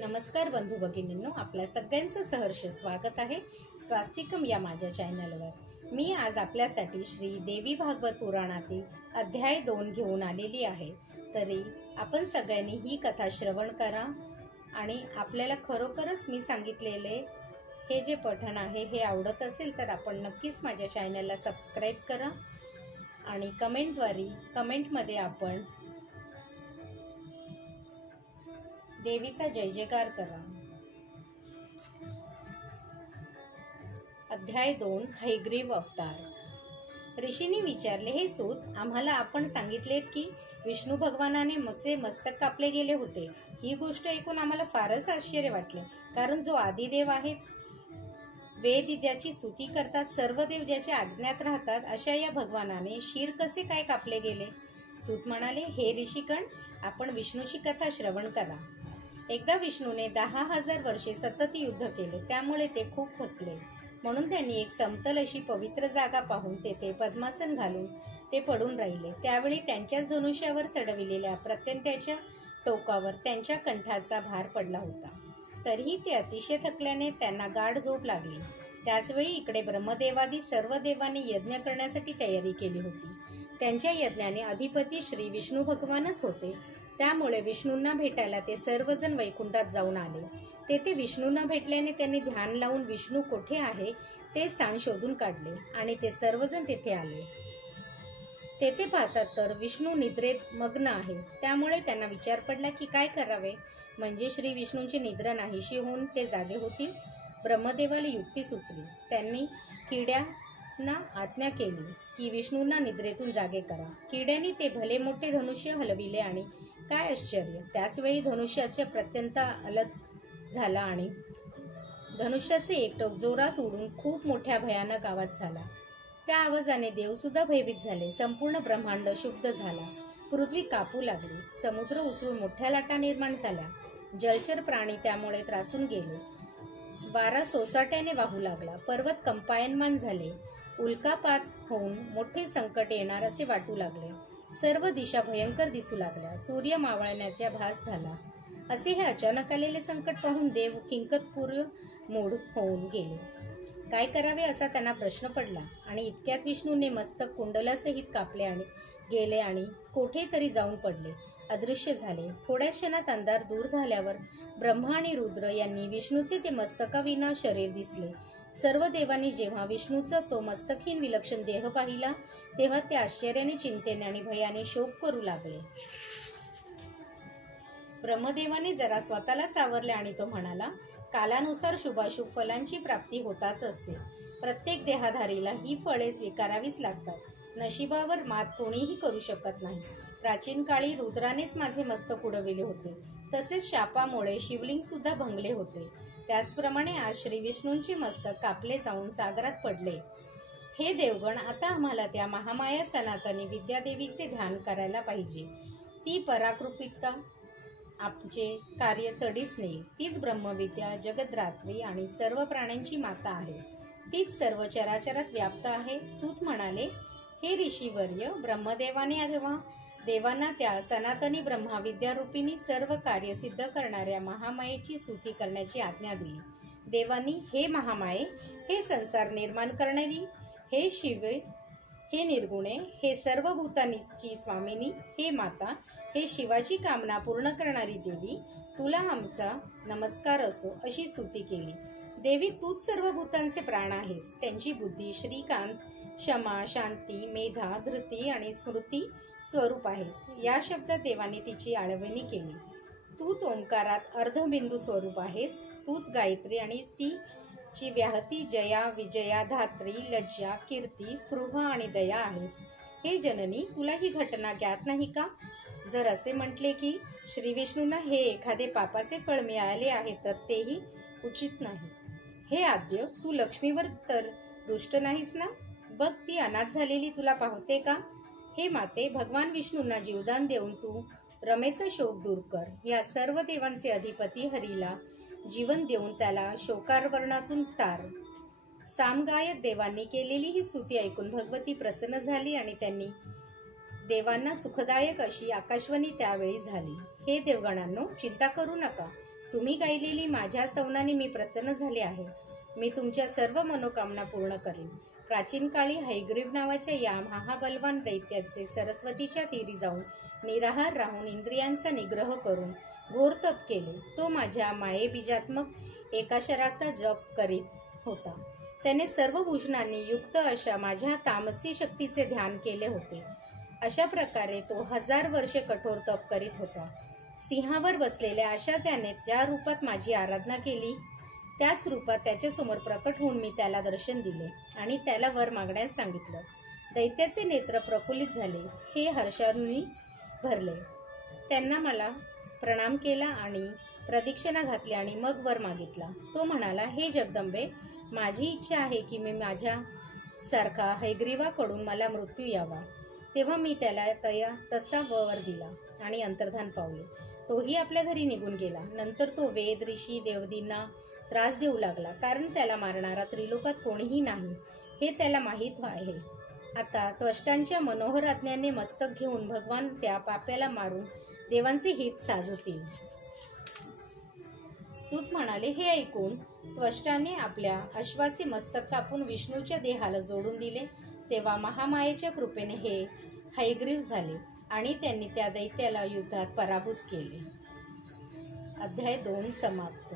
नमस्कार बंधू भगिनींनो, आपल्या सगळ्यांचं सहर्ष स्वागत आहे स्वास्तिकम या माझ्या चॅनलवर। मी आज आपल्यासाठी श्री देवी भागवत पुराणातील अध्याय 2 घेऊन आलेली आहे। तरी आपण सगळ्यांनी ही कथा श्रवण करा आणि आपल्याला खरोखरच मी सांगितलेले हे जे पठण आहे हे आवडत असेल तर आपण नक्कीच माझ्या चॅनलला सबस्क्राईब करा आणि कमेंटमध्ये आपण देवीचा जय जयकार करा। अध्याय 2 हयग्रीव अवतार। ऋषींनी विचारले, हे सूत, आम्हाला आपण सांगितलेत की विष्णू भगवानाने मचे मस्तक कापले गेले होते। ही गोष्ट ऐकून आम्हाला फारच आश्चर्य वाटले, कारण जो आदिदेव आहे, वेद ज्याची स्तुती करतात, सर्व देव ज्याच्या आज्ञात राहतात, अशा या भगवानाने शिर कसे काय कापले गेले? सूत म्हणाले, हे ऋषिगण, आपण विष्णूची कथा श्रवण करा। एकदा विष्णूने 10,000 वर्षे सतत युद्ध केले, त्यामुळे ते खूप थकले। म्हणून त्यांनी एक समतल अशी पवित्र जागा पाहून तेथे पद्मासन घालून ते पडून राहिले। त्यावेळी त्यांच्या धनुष्यावर चढविलेल्या प्रत्यंत्याच्या टोकावर त्यांच्या कंठाचा भार पडला होता। तरीही ते अतिशय थकल्याने त्यांना गाढ झोप लागली। त्याचवेळी इकडे ब्रह्मदेवादी सर्व देवांनी यज्ञ करण्यासाठी तयारी केली होती। त्यांच्या यज्ञाने अधिपती श्री विष्णू भगवानच होते, त्यामुळे विष्णूंना भेटायला ते सर्वजण वैकुंठात जाऊन आले। तेथे विष्णूंना भेटल्याने त्यांनी ध्यान लावून विष्णू कोठे आहे ते स्थान शोधून काढले आणि ते सर्वजण तेथे आले। तेथे पाहतात तर विष्णू निद्रेत मग्न आहे, त्यामुळे त्यांना विचार पडला की काय करावे, म्हणजे श्री विष्णूंची निद्रा नाहीशी होऊन ते जागे होतील। ब्रह्मदेवाला युक्ती सुचली। त्यांनी किड्यांना आज्ञा केली की विष्णूंना निद्रेतून जागे करा। किड्यांनी ते भले मोठे धनुष्य हलविले आणि काय आश्चर्य, त्याचवेळी धनुष्याच्या प्रत्यंता अलग झाला आणि धनुष्याचे एक टोक जोरात उडून खूप मोठ्या भयानक आवाज झाला। त्या आवाजाने देवसुद्धा भयभीत झाले। संपूर्ण ब्रह्मांड शुद्ध झाला। पृथ्वी कापू लागली। समुद्र उसळून मोठ्या लाटा निर्माण झाल्या। जलचर प्राणी त्यामुळे त्रासून गेले। वारा सोसाट्याने वाहू लागला। पर्वत कंपायनमान झाले। उल्कापात होऊन मोठे संकट येणार असे वाटू लागले। सर्व दिशा भयंकर दिसू लागल्या। सूर्य मावळण्याचा भास झाला। असे हे अचानक आलेले संकट पाहून देव किंकतपूर्व मूढ होऊन गेले। काय करावे असा त्यांना प्रश्न पडला आणि इतक्यात विष्णूने मस्तक कुंडलासहित कापले आणि गेले आणि कोठेतरी जाऊन पडले, अदृश्य झाले। थोड्या क्षणात अंधार दूर झाल्यावर ब्रह्मा आणि रुद्र यांनी विष्णूचे ते मस्तकाविना शरीर दिसले। सर्व देवांनी जेव्हा विष्णूचा तो मस्तकहीन विलक्षण देह पाहिला, तेव्हा ते आश्चर्याने, चिंतेने आणि भयाने शोक करू लागले। ब्रह्मदेवाने जरा स्वतःला सावरले आणि तो म्हणाला, कालानुसार शुभाशुभ फलांची प्राप्ती होताच असते। प्रत्येक देहाधारीला ही फळे स्वीकारावीच लागतात। नशिबावर मात कोणीही करू शकत नाही। प्राचीन काळी रुद्रानेच माझे मस्तक उडविले होते, तसेच शापामुळे शिवलिंग सुद्धा भंगले होते। त्याचप्रमाणे आज श्री विष्णूंचे मस्तक कापले जाऊन सागरात पडले। हे देवगण, आता आम्हाला त्या महामाया सनातनी विद्यादेवीचे ध्यान करायला पाहिजे। ती पराकृपिता आमचे कार्य तडीस नेईल। तीच ब्रह्मविद्या, जगद्धात्री आणि सर्व प्राण्यांची माता आहे। तीच सर्व चराचरात व्याप्त आहे। सूत म्हणाले, हे ऋषीवर्य, ब्रह्मदेवाने देवांना त्या सनातनी ब्रह्मविद्यारूपिणी सर्व कार्य सिद्ध करणाऱ्या महामायेची स्तुती करण्याची आज्ञा दिली। देवांनी, हे महामाये, हे संसार निर्माण करणारी, हे शिवे, हे निर्गुणे, हे सर्व भूतांची स्वामिनी, हे माता, हे शिवाची कामना पूर्ण करणारी देवी, तुला आमचा नमस्कार असो, अशी स्तुती केली। देवी, तूच सर्व भूतांचे प्राण आहेस। त्यांची बुद्धी, श्रीकांत, क्षमा, शांती, मेधा, धृती आणि स्मृती स्वरूप आहेस। या शब्दात देवाने तिची आळवणी केली। तूच ओंकारात अर्धबिंदू स्वरूप आहेस। तूच गायत्री आणि ची व्याहती, जया, विजया, धात्री, लज्जा, कीर्ती, स्पृह आणि दया आहेस। हे जननी, तुला ही घटना ज्ञात नाही का? जर असे म्हटले की श्री विष्णूंना हे एखादे पापाचे फळ मिळाले आहे तर तेही उचित नाही। हे आद्य, तू लक्ष्मीवर तर रुष्ट नाहीस ना? बघ, ती अनाथ झालेली तुला पाहते का? हे माते, भगवान विष्णूंना जीवदान देऊन तू रमेचा शोक दूर कर। या सर्व देवांचे अधिपती हरीला जीवन देऊन त्याला शोकार्वर्णातून तार। सामगायक देवांनी केलेली ही स्तुती ऐकून भगवती प्रसन्न झाली आणि त्यांनी देवांना सुखदायक अशी आकाशवाणी त्यावेळी झाली। हे देवगणांनो, चिंता करू नका। तुम्ही गायलेली माझ्या स्तवनाने मी प्रसन्न झाले आहे. मी तुमच्या सर्व मनोकामना पूर्ण करीन. प्राचीन काळी हयग्रीव नावाच्या या महाबलवान दैत्याचे सरस्वतीच्या तीरी जाऊन निराहार राहून इंद्रियांचा निग्रह करून घोर तप केले. तो माझ्या मायेबीजात्मक एकाक्षराचा जप करीत होता. त्याने सर्व भूषणांनी युक्त अशा माझ्या तामसी शक्तीचे ध्यान केले होते. अशा प्रकारे तो 1000 वर्षे कठोर तप करीत होता. सिंहावर बसलेल्या अशा त्याने ज्या रूपात माझी आराधना केली त्याच रूपात त्याच्यासमोर प्रकट होऊन मी त्याला दर्शन दिले आणि त्याला वर मागण्यास सांगितलं. दैत्याचे नेत्र प्रफुल्लित झाले, हे हर्षाने भरले. त्यांना मला प्रणाम केला आणि प्रदक्षिणा घातली आणि मग वर मागितला. तो म्हणाला, हे जगदंबे, माझी इच्छा आहे की मी माझ्या सारखा हयग्रीवाकडून मला मृत्यू यावा. तेव्हा मी त्याला तसा वर दिला आणि अंतर्धान पावले. तोही आपल्या घरी निघून गेला. नंतर तो वेद ऋषी देवदींना त्रास देऊ लागला, कारण त्याला मारणारा त्रिलोकात कोणीही नाही हे त्याला माहीत आहे. आता त्वष्टांच्या मनोहर आज्ञेने मस्तक घेऊन भगवान त्या पाप्याला मारून देवांचे हित साधतील. सूत म्हणाले, हे ऐकून त्वष्टाने आपल्या अश्वाचे मस्तक कापून विष्णूच्या देहाला जोडून दिले. तेव्हा महामायेच्या कृपेने हे हयग्रीव झाले आणि त्यांनी त्या दैत्याला युद्धात पराभूत केले. अध्याय 2 समाप्त.